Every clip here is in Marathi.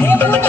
Thank you.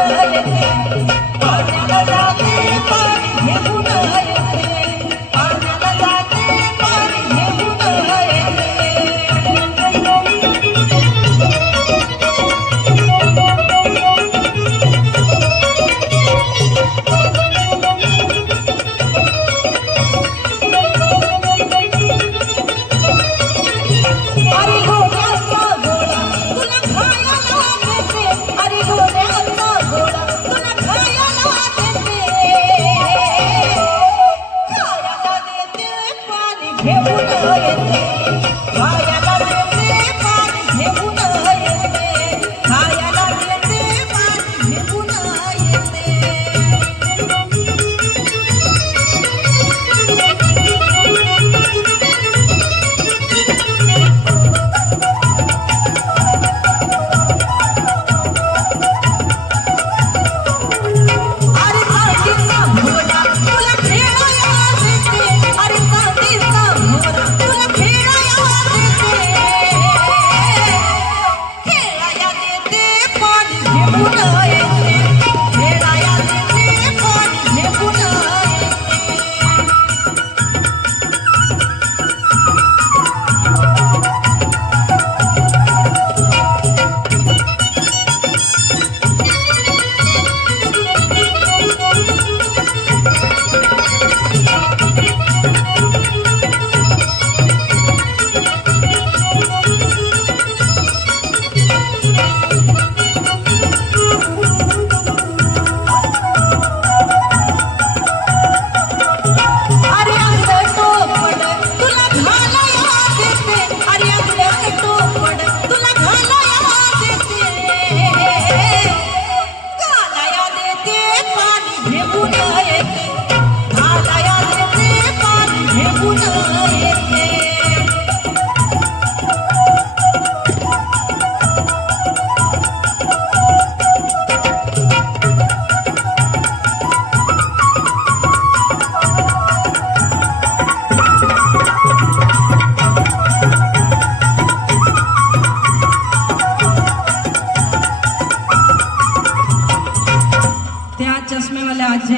आजी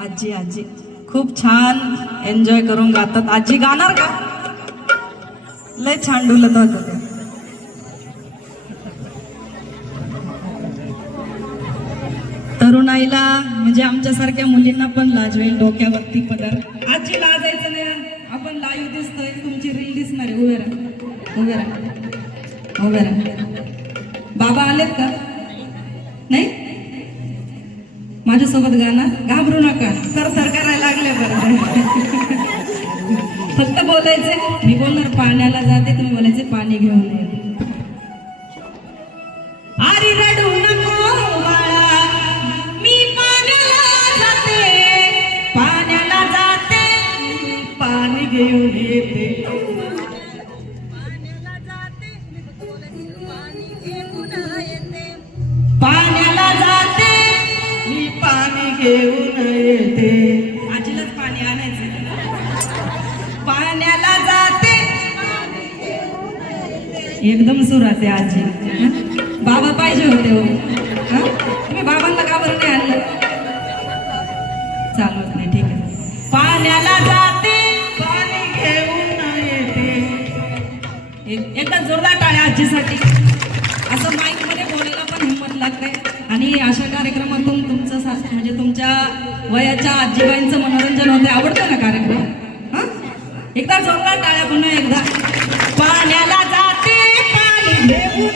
आजी आजी. खूप छान एन्जॉय करून गातात. आजी गाणार का? लय छान डुलत होतं ते. तरुणाईला म्हणजे आमच्यासारख्या मुलींना पण लाज होईल डोक्यावरती पदर. आजी लाजायचं नाही. आपण लाईव्ह दिसतोय. तुमची रील दिसणार आहे. उभे राहा. उभे राहा. उभे राहा. बाबा आलेत का? नाही? माझ्यासोबत गाणं घाबरू नका. तर तर करायला लागले बरं. फक्त बोलायचे मी बोलणार पाण्याला जाते तुम्ही बोलायचे पाणी घेऊन ये. अरे रडू नको बाळा मी पाण्याला जाते पाण्याला जाते पाणी घेऊन येते. घेऊन येते. आजीलाच पाणी आणायचं पाण्याला जाते. एकदम सुरात आजी? बाबा पाहिजे होते हो. हं? तुम्ही बाबांना का बरं नाही आणलं? चालूच नाही ठीक आहे. पाण्याला जाते. पाणी घेऊन येते. एक- एकदा जोरदार टाळ्या आजीसाठी. असं माईकमध्ये बोलायला पण हिंमत लागते. आणि अशा म्हणजे तुमच्या वयाच्या आजीबाईंचं मनोरंजन होते आवडतं ना कार्यक्रम? हा? एकदा जोरदार टाळ्या पुन्हा एकदा. पाण्याला जाते पाणी.